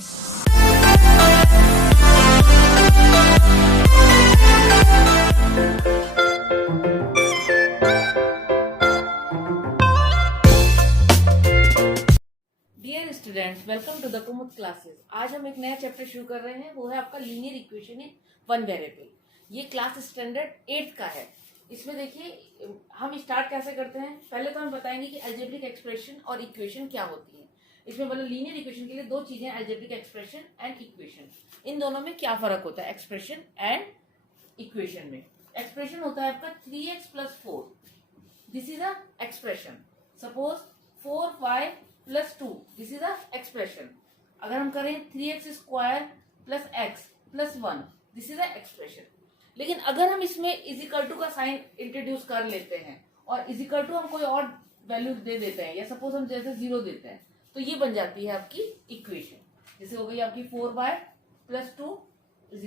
Dear students, welcome to the Kumud classes. आज हम एक नया चैप्टर शुरू कर रहे हैं, वो है आपका linear equation in one variable. ये क्लास स्टैंडर्ड 8 का है। इसमें देखिए हम स्टार्ट कैसे करते हैं। पहले तो हम बताएंगे कि अलजेब्रिक एक्सप्रेशन और इक्वेशन क्या होती है। इसमें मतलब लीनियर इक्वेशन के लिए दो चीजें, अलजेब्रिक एक्सप्रेशन एंड इक्वेशन। इन दोनों में क्या फर्क होता है, एक्सप्रेशन एंड इक्वेशन में। एक्सप्रेशन होता है आपका 3x + 4, this is a expression. Suppose 4y + 2, this is a expression. अगर हम करें 3x² + x + 1, this is a expression. लेकिन अगर हम इसमें इजिकल टू का साइन इंट्रोड्यूस कर लेते हैं और इजिकल टू हम कोई और वैल्यू दे देते हैं, या सपोज हम जैसे 0 देते हैं, तो ये बन जाती है आपकी इक्वेशन। जैसे हो गई आपकी 4y + 2 =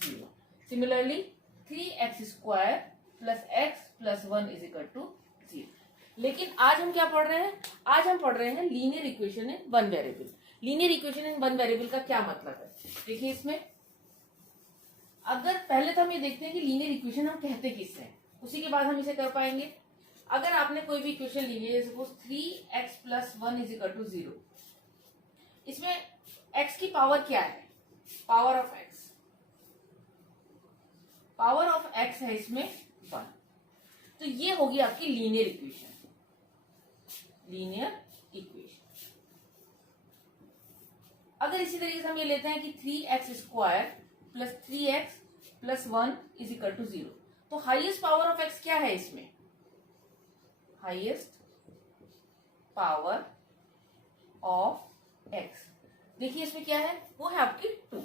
0। Similarly 3x² + x + 1 = 0। लेकिन आज हम क्या पढ़ रहे हैं, आज हम पढ़ रहे हैं linear equation in one variable. Linear equation in one variable का क्या मतलब है, देखिए इसमें अगर पहले तो हम ये देखते हैं कि लीनियर इक्वेशन हम कहते किससे हैं, उसी के बाद हम इसे कर पाएंगे। अगर आपने कोई भी इक्वेशन ली है, सपोज 3x + 1 = 0, इसमें x की पावर क्या है, power of x, power of x है इसमें 1। तो ये होगी आपकी लीनियर इक्वेशन। Linear equation. अगर इसी तरीके से हम ये लेते हैं कि 3x² + 3x + 1 = 0, तो हाईएस्ट पावर ऑफ x क्या है इसमें, हाईएस्ट पावर ऑफ x, देखिए इसमें क्या है, वो है आपकी 2।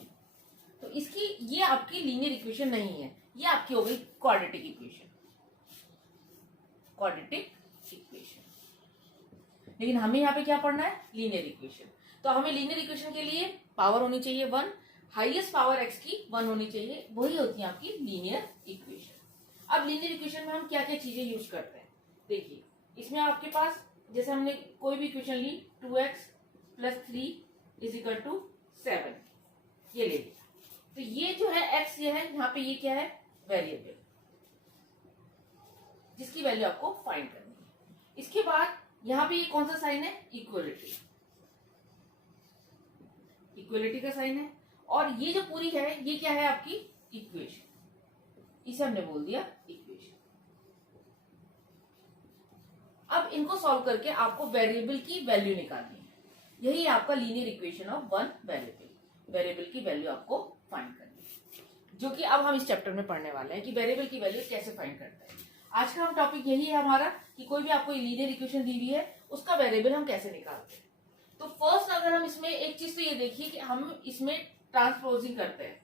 तो इसकी ये आपकी लीनियर इक्वेशन नहीं है, ये आपकी हो गई क्वाड्रेटिक इक्वेशन। Quadratic equation. लेकिन हमें यहाँ पे क्या पढ़ना है, लीनियर इक्वेशन। तो हमें लीनियर इक्वेशन के लिए पावर होनी चाहिए 1, हाईएस्ट पावर x की 1 होनी चाहिए, वही होती है आपकी लीनियर इक्वेशन। अब लीनियर इक्वेशन में हम क्या क्या चीजें यूज करते हैं, देखिए इसमें आपके पास जैसे हमने कोई भी इक्वेशन ली 2x + 3 = 7, ये ले लिया। तो ये जो है x, ये है यहाँ पे, ये क्या है, वेरिएबल जिसकी वैल्यू आपको फाइंड करनी है। इसके बाद यहाँ पे ये कौन सा साइन है, इक्वलिटी, इक्वलिटी का साइन है। और ये जो पूरी है ये क्या है आपकी इक्वेशन, इसे हमने बोल दिया इक्वेशन। अब इनको सॉल्व करके आपको वेरिएबल की वैल्यू निकालनी है, यही आपका linear equation of one variable. Variable की वैल्यू आपको फाइंड करनी है, जो कि अब हम इस चैप्टर में पढ़ने वाले हैं कि वेरिएबल की वैल्यू कैसे फाइंड करते हैं। आज का हम टॉपिक यही है हमारा कि कोई भी आपको लीनियर इक्वेशन दी हुई है, उसका वेरिएबल हम कैसे निकालते हैं। तो फर्स्ट अगर हम इसमें एक चीज तो ये देखिए कि हम इसमें ट्रांसपोजिंग करते हैं।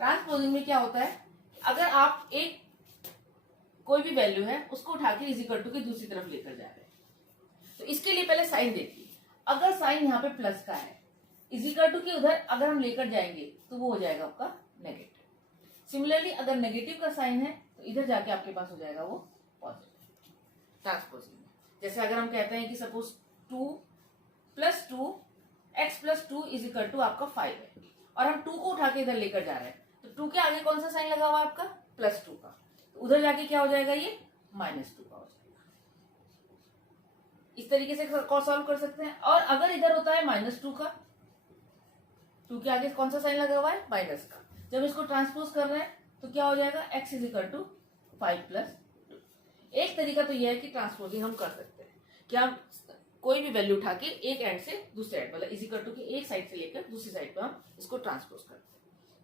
ट्रांसपोजिंग में क्या होता है, अगर आप एक कोई भी वैल्यू है उसको उठा के इजिकल टू की दूसरी तरफ लेकर जा रहे हैं, तो इसके लिए पहले साइन देखिए। अगर साइन यहाँ पे प्लस का है, इजिकल टू के उधर अगर हम लेकर जाएंगे तो वो हो जाएगा आपका नेगेटिव। सिमिलरली अगर नेगेटिव का साइन है तो इधर जाके आपके पास हो जाएगा वो पॉजिटिव। ट्रांसपोजिंग में जैसे अगर हम कहते हैं कि सपोज 2 + 2 x + 2 = आपका 5 है, और हम 2 को उठा के इधर लेकर जा रहे हैं, तो 2 के आगे कौन सा साइन लगा हुआ है आपका, +2 का, तो उधर जाके क्या हो जाएगा, ये -2 का हो जाएगा। इस तरीके से सॉल्व कर सकते हैं। और अगर इधर होता है -2 का, 2 के आगे कौन सा साइन लगा हुआ है, माइनस का, जब इसको ट्रांसपोज कर रहे हैं तो क्या हो जाएगा, x = 5 + 2। एक तरीका तो यह है कि ट्रांसपोजिंग हम कर सकते हैं कि हम कोई भी वैल्यू उठा के एक एंड से दूसरे एंड, मतलब इजिकल टू के एक साइड से लेकर दूसरी साइड पर हम इसको ट्रांसपोज करते हैं।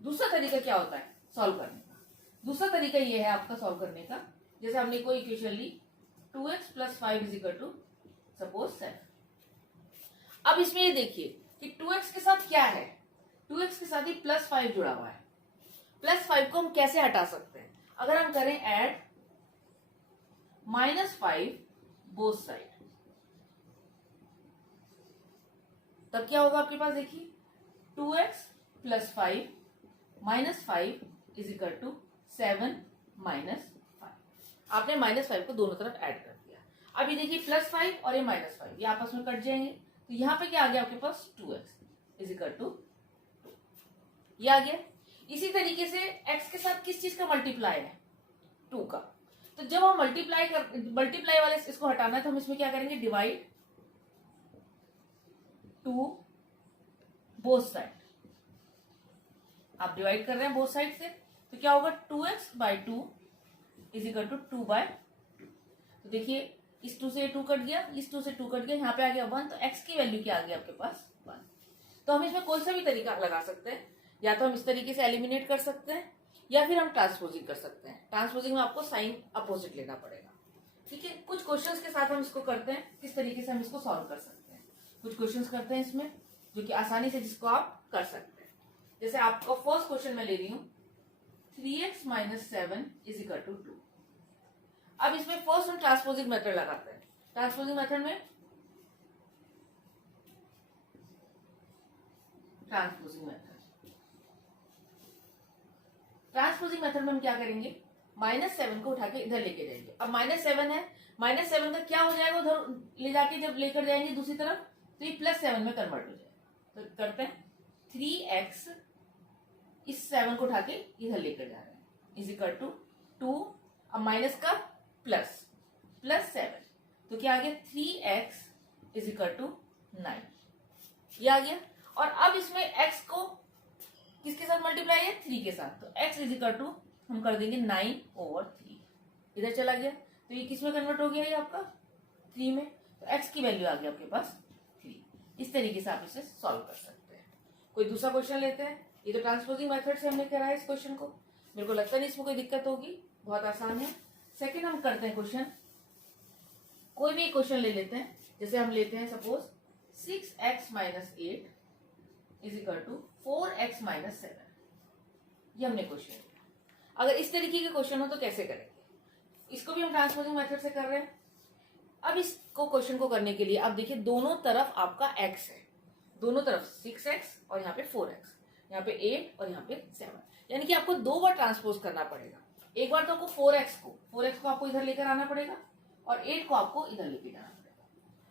दूसरा तरीका क्या होता है सॉल्व करने का, दूसरा तरीका ये है आपका सॉल्व करने का, जैसे हमने कोई इक्वेशन ली 2x + 5 = सपोज 7। अब इसमें ये देखिए कि 2x के साथ क्या है, 2x के साथ ही +5 जुड़ा हुआ है। +5 को हम कैसे हटा सकते हैं, अगर हम करें ऐड -5 बोथ साइड, तब क्या होगा आपके पास, देखिए 2x + 5 -5 = 7 - 5। आपने -5 को दोनों तरफ ऐड कर दिया। अभी देखिए +5 और ये -5 ये आपस में कट जाएंगे, तो यहाँ पे क्या आ गया आपके पास 2x इज इक्वल टू ये आ गया। इसी तरीके से x के साथ किस चीज का मल्टीप्लाई है 2 का, तो जब हम मल्टीप्लाई वाले इसको हटाना है तो हम इसमें क्या करेंगे डिवाइड टू बोथ साइड। आप डिवाइड कर रहे हैं बोथ साइड से, तो क्या होगा 2x/2 इज इक्वल टू 2/2। तो देखिए इस 2 से 2 कट गया, इस 2 से 2 कट गया, यहाँ पे आ गया 1, तो x की वैल्यू क्या आ गई आपके पास 1। तो हम इसमें कोई सा भी तरीका लगा सकते हैं, या तो हम इस तरीके से एलिमिनेट कर सकते हैं या फिर हम ट्रांसपोजिंग कर सकते हैं। ट्रांसपोजिंग में आपको साइन अपोजिट लेना पड़ेगा। ठीक है, कुछ क्वेश्चंस के साथ हम इसको करते हैं, किस तरीके से हम इसको सॉल्व कर सकते हैं। कुछ क्वेश्चंस करते हैं इसमें जो कि आसानी से जिसको आप कर सकते हैं। जैसे आपका फर्स्ट क्वेश्चन मैं ले रही हूं 3x - 7 इज इक्वल टू 2। अब इसमें फर्स्ट हम ट्रांसपोजिंग मेथड लगाते हैं। ट्रांसपोजिंग मेथड में ट्रांसपोजिंग मेथड में हम क्या करेंगे, -7 को उठा के इधर लेके जाएंगे। अब -7 है, -7 का क्या हो जाएगा उधर ले जाके जब लेकर जाएंगे दूसरी तरफ, तो ये +7 में कन्वर्ट हो जाएगा। तो करते हैं 3x इस 7 को उठा के इधर लेकर जा रहे हैं इज इक्वल टू 2, अब माइनस का +7, तो क्या आ गया 3x इज इक्वल टू 9, ये आ गया। और अब इसमें x को किसके साथ मल्टीप्लाई है 3 के साथ, तो x इज इक्वल टू हम कर देंगे 9/3, इधर चला गया, तो ये किस में कन्वर्ट हो गया ये आपका 3 में, तो x की वैल्यू आ गई आपके पास 3। इस तरीके से आप इसे सॉल्व कर सकते हैं। कोई दूसरा क्वेश्चन लेते हैं। ये तो ट्रांसपोजिंग मेथड से हमने करा है इस क्वेश्चन को, मेरे को लगता नहीं इसमें कोई दिक्कत होगी, बहुत आसान है। सेकेंड हम करते हैं क्वेश्चन, कोई भी क्वेश्चन ले लेते हैं। जैसे हम लेते हैं suppose 6x - 8 is equal to 4x - 7, ये हमने क्वेश्चन लिया। अगर इस तरीके के क्वेश्चन हो तो कैसे करेंगे, इसको भी हम ट्रांसपोजिंग मेथड से कर रहे हैं। अब इसको क्वेश्चन को करने के लिए आप देखिए दोनों तरफ आपका x है, दोनों तरफ 6x और यहाँ पे 4x, यहाँ पे 8 और यहाँ पे 7, यानी कि आपको 2 बार ट्रांसपोज करना पड़ेगा। एक बार तो आपको 4x को आपको इधर लेकर आना पड़ेगा और 8 को आपको इधर लेके जाना पड़ेगा।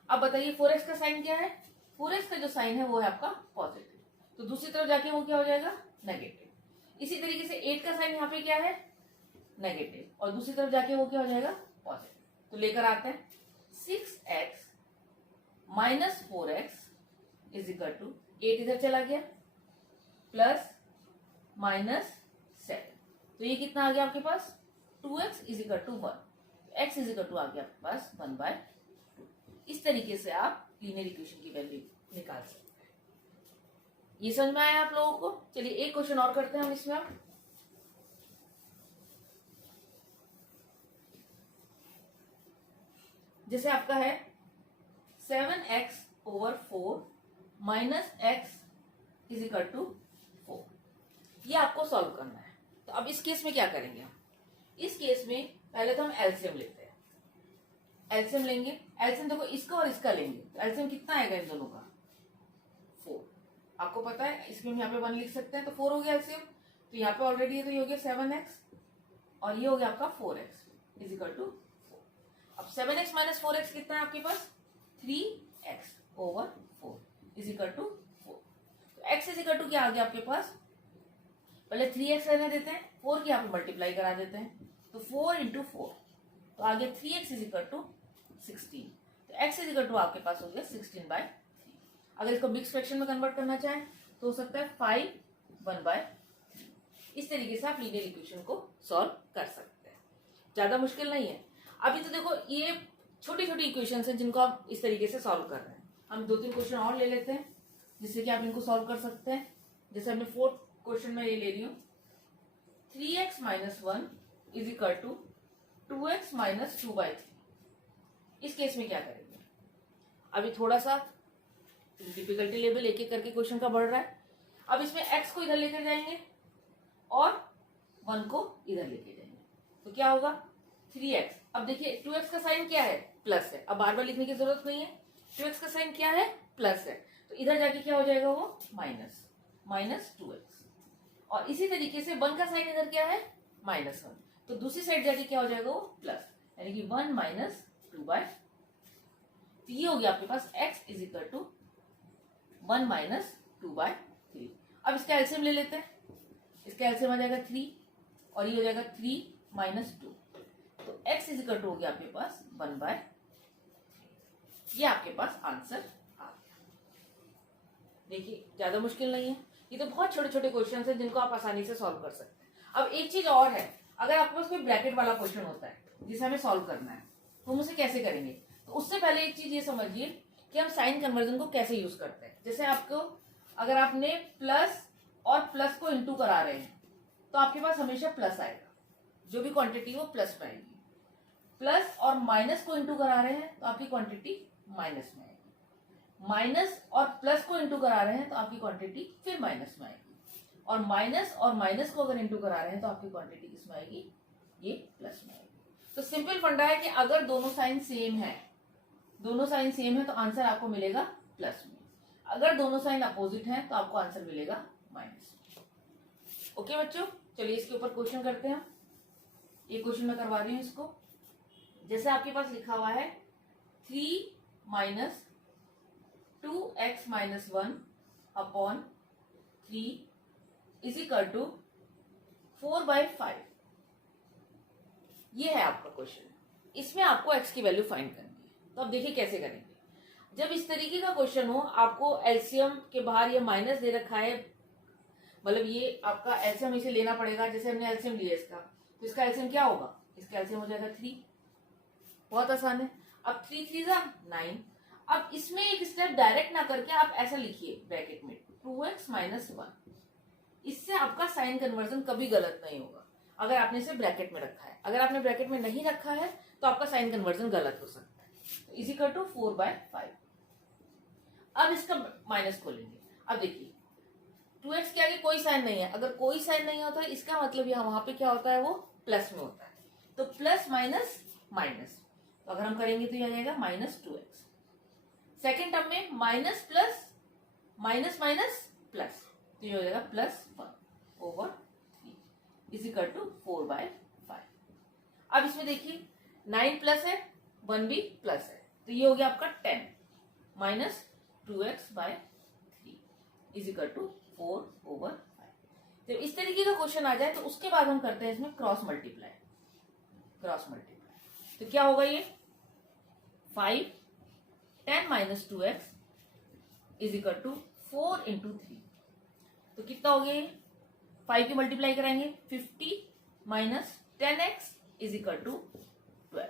अब बताइए 4x का साइन क्या है, 4x का जो साइन है वो है आपका पॉजिटिव, तो दूसरी तरफ जाके वो क्या हो जाएगा नेगेटिव। इसी तरीके से 8 का साइन यहाँ पे क्या है नेगेटिव, और दूसरी तरफ जाके वो क्या हो जाएगा पॉजिटिव। तो लेकर आते हैं 6x - 4x is equal to 8 इधर चला गया +-7, तो ये कितना आ गया आपके पास 2x is equal to 1, x is equal to आ गया आपके पास 1/2। इस तरीके से आप लीनियर इक्वेशन की वैल्यू निकाल सकते हैं। ये समझ में आया आप लोगों को। चलिए एक क्वेश्चन और करते हैं हम इसमें। आप जैसे आपका है 7x/4 - x is equal to 4, ये आपको सॉल्व करना है। तो अब इस केस में क्या करेंगे हम, इस केस में पहले तो हम एलसीएम लेते हैं। एलसीएम लेंगे, एलसीएम देखो इसका और इसका लेंगे, तो एलसीएम कितना आएगा इन दोनों का 4। आपको पता है इसमें हम यहाँ पे 1 लिख सकते हैं, तो 4 हो गया एलसीएम। तो यहाँ पे ऑलरेडी है, तो ये हो गया 7x और ये हो गया आपका 4x इज इक्वल टू 4। अब 7x - 4x कितना है आपके पास 3x/4 इज इक्वल टू 4। तो x इज इक्वल टू क्या आ गया आपके पास, पहले 3x रहने देते हैं, 4 की यहाँ पे मल्टीप्लाई करा देते हैं, तो 4 × 4 तो आ गया 3x इज इक्वल टू 16। तो x इज इक्वल टू आपके पास हो गया 16/3। अगर इसको मिक्स फ्रैक्शन में कन्वर्ट करना चाहें तो हो सकता है 5/1/3। इस तरीके से आप लीनियर इक्वेशन को सॉल्व कर सकते हैं, ज्यादा मुश्किल नहीं है। अभी तो देखो ये छोटी छोटी इक्वेशन हैं जिनको आप इस तरीके से सॉल्व कर रहे हैं। हम 2-3 क्वेश्चन और ले लेते हैं जिससे कि आप इनको सॉल्व कर सकते हैं। जैसे हमने 4th क्वेश्चन में ये ले रही हूँ 3x - 1 is equal to 2x - 2/3। इस केस में क्या करेंगे, अभी थोड़ा सा डिफिकल्टी लेवल एक एक करके क्वेश्चन का बढ़ रहा है। अब इसमें x को इधर लेकर जाएंगे और 1 को इधर लेके जाएंगे, तो क्या होगा 3x। अब देखिए 2x का साइन क्या है प्लस है, अब बार बार लिखने की जरूरत नहीं है। 2x का साइन क्या है प्लस है, तो इधर जाके क्या हो जाएगा वो -2x। और इसी तरीके से 1 का साइन इधर क्या है -1, तो दूसरी साइड जाके क्या हो जाएगा वो प्लस, यानी कि 1 - 2/3। तो ये हो गया आपके पास x is equal to 1 minus 2/3। अब इसका एलसीएम ले लेते हैं, इसका एलसीएम आ जाएगा 3 और ये हो जाएगा 3 माइनस 2, तो x इज इक्वल टू हो गया आपके पास 1/3। ये आपके पास आंसर आ गया। देखिए ज्यादा मुश्किल नहीं है, ये तो बहुत छोटे छोटे क्वेश्चन हैं जिनको आप आसानी से सॉल्व कर सकते हैं। अब एक चीज और है, अगर आपके पास कोई ब्रैकेट वाला क्वेश्चन होता है जिसे हमें सॉल्व करना है तो हम उसे कैसे करेंगे, तो उससे पहले एक चीज ये समझिए कि हम साइन कन्वर्जन को कैसे यूज करते हैं। जैसे आपको अगर आपने प्लस और प्लस को इंटू करा रहे हैं तो आपके पास हमेशा प्लस आएगा, जो भी क्वांटिटी वो प्लस में आएगी। प्लस और माइनस को इंटू करा रहे हैं तो आपकी क्वांटिटी माइनस में आएगी। माइनस और प्लस को इंटू करा रहे हैं तो आपकी क्वांटिटी फिर माइनस में आएगी। और माइनस को अगर इंटू करा रहे हैं तो आपकी क्वांटिटी किसमें आएगी, ये प्लस में आएगी। तो सिंपल फंडा है कि अगर दोनों साइन सेम है, दोनों साइन सेम है तो आंसर आपको मिलेगा प्लस में। अगर दोनों साइन अपोजिट हैं तो आपको आंसर मिलेगा माइनस में। ओके बच्चों, चलिए इसके ऊपर क्वेश्चन करते हैं। ये क्वेश्चन मैं करवा रही हूं इसको। जैसे आपके पास लिखा हुआ है 3 minus 2x minus 1 upon 3 is equal to 4/5। ये है आपका क्वेश्चन। इसमें आपको x की वैल्यू फाइंड करनी है। तो अब देखिए कैसे करेंगे। जब इस तरीके का क्वेश्चन हो, आपको एलसीएम के बाहर ये माइनस दे रखा है, मतलब ये आपका एलसीएम इसे लेना पड़ेगा। जैसे हमने एलसीएम लिया इसका, तो इसका एलसीएम क्या होगा, इसका एलसीएम हो जाएगा 3। बहुत आसान है। अब 3 3 9। अब इसमें एक स्टेप डायरेक्ट ना करके आप ऐसा लिखिए ब्रैकेट में 2x माइनस 1। इससे आपका साइन कन्वर्जन कभी गलत नहीं होगा अगर आपने इसे ब्रैकेट में रखा है। अगर आपने ब्रैकेट में नहीं रखा है तो आपका साइन कन्वर्जन गलत हो सकता है। Is equal to 4/5। अब इसका माइनस खोलेंगे। अब देखिए 2x के आगे कोई साइन नहीं है, अगर कोई साइन नहीं होता है इसका मतलब यहाँ वहां पे क्या होता है, वो प्लस में होता है। तो प्लस माइनस माइनस, तो अगर हम करेंगे तो यह आ जाएगा माइनस 2x। सेकेंड टर्म में minus plus minus minus plus, तो ये हो जाएगा +1/3 इज इक्वल टू 4/5। अब इसमें देखिए 9 प्लस है, 1 भी प्लस है, तो ये हो गया आपका 10 minus 2x/3 is equal to 4/5। जब इस तरीके का क्वेश्चन आ जाए तो उसके बाद हम करते हैं इसमें क्रॉस मल्टीप्लाई। तो क्या होगा ये 5 10 minus 2x is equal to 4 into 3। तो कितना हो गया, 5 की मल्टीप्लाई कराएंगे 50 minus 10x is equal to 12।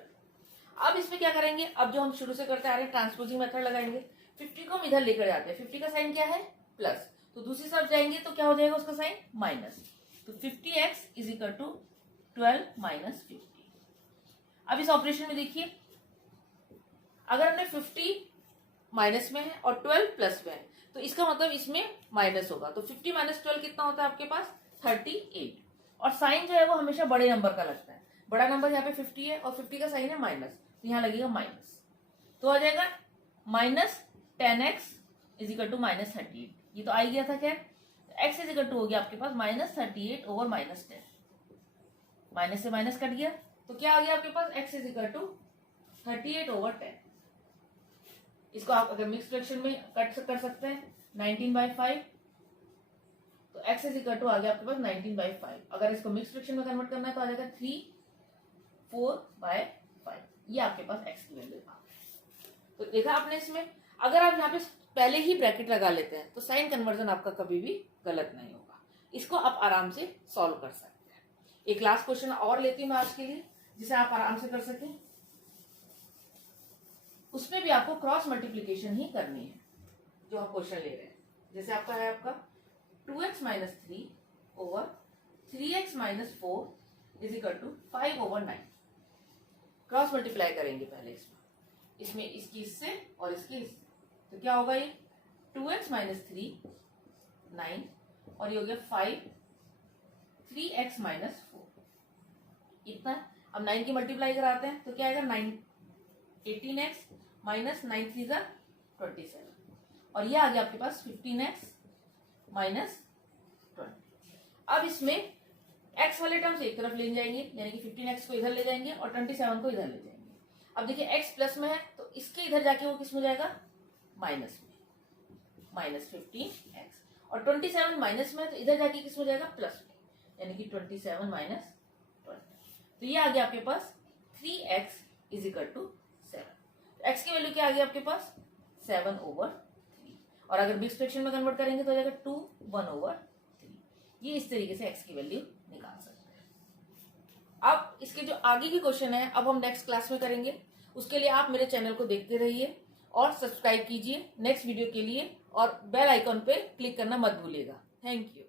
अब इसमें क्या करेंगे, अब जो हम शुरू से करते आ रहे हैं ट्रांसपोजिंग मेथड लगाएंगे। 50 को हम इधर लेकर जाते हैं, 50 का साइन क्या है प्लस, तो दूसरी तरफ जाएंगे तो क्या हो जाएगा उसका साइन माइनस। तो 50x is equal to 12 minus 50। अब इस ऑपरेशन में देखिए, अगर हमने 50 माइनस में है और 12 प्लस में है तो इसका मतलब इसमें माइनस होगा। तो 50 माइनस 12 कितना होता है आपके पास 38। और साइन जो है वो हमेशा बड़े नंबर का लगता है। बड़ा नंबर यहाँ पे 50 है और 50 का साइन है माइनस, तो यहाँ लगेगा माइनस। तो आ जाएगा minus 10x is equal to minus 38। ये तो आ ही गया था। खैर x इज इक्वल टू हो गया आपके पास माइनस 38 ओवर माइनस 10। माइनस से माइनस कट गया तो क्या आ गया आपके पास x is equal to 38 over 10। इसको आप अगर मिक्स फ्रैक्शन में कट कर सकते हैं 19/5, तो x इज इक्वल टू आ गया आपके पास 19/5। अगर इसको मिक्स फ्रैक्शन में कन्वर्ट करना है तो आ जाएगा 3/4/5। ये आपके पास x की वैल्यू आ गई। तो देखा आपने इसमें, अगर आप यहाँ पे पहले ही ब्रैकेट लगा लेते हैं तो साइन कन्वर्जन आपका कभी भी गलत नहीं होगा। इसको आप आराम से सॉल्व कर सकते हैं। एक लास्ट क्वेश्चन और लेती हूँ मैं आज के लिए, जिसे आप आराम से कर सकें। उसमें भी आपको क्रॉस मल्टीप्लीकेशन ही करनी है जो हम क्वेश्चन ले रहे हैं। जैसे आपका है आपका 2x minus 3 over 3x minus 4 is equal to 5/9। Cross multiply करेंगे पहले इसमें इसकी इससे और इसकी इससे, तो क्या होगा ये 2x माइनस 3 9 और ये हो गया 5 3x माइनस 4 इतना। अब 9 की मल्टीप्लाई कराते हैं तो क्या आएगा 9 18x माइनस 9 3 27 और ये आ गया आपके पास 15x माइनस 20। अब इसमें x वाले टर्म्स एक तरफ ले जाएंगे, यानी कि 15x को इधर ले जाएंगे और 27 को इधर ले जाएंगे। अब देखिए x प्लस में है तो इसके इधर जाके वो किस में जाएगा, माइनस में, -15x, और 27 माइनस में तो इधर जाके किस में जाएगा, प्लस में, यानी कि 27 माइनस 20। तो ये आ गया आपके पास 3x is equal to 7। x की वैल्यू क्या आ गई आपके पास, 7/3, और अगर बिग फ्रैक्शन में कन्वर्ट करेंगे तो हो जाएगा 2/1/3। ये इस तरीके से x की वैल्यू निकाल सकते हैं। अब इसके जो आगे की क्वेश्चन है अब हम नेक्स्ट क्लास में करेंगे। उसके लिए आप मेरे चैनल को देखते रहिए और सब्सक्राइब कीजिए नेक्स्ट वीडियो के लिए, और बेल आइकॉन पे क्लिक करना मत भूलिएगा। Thank you.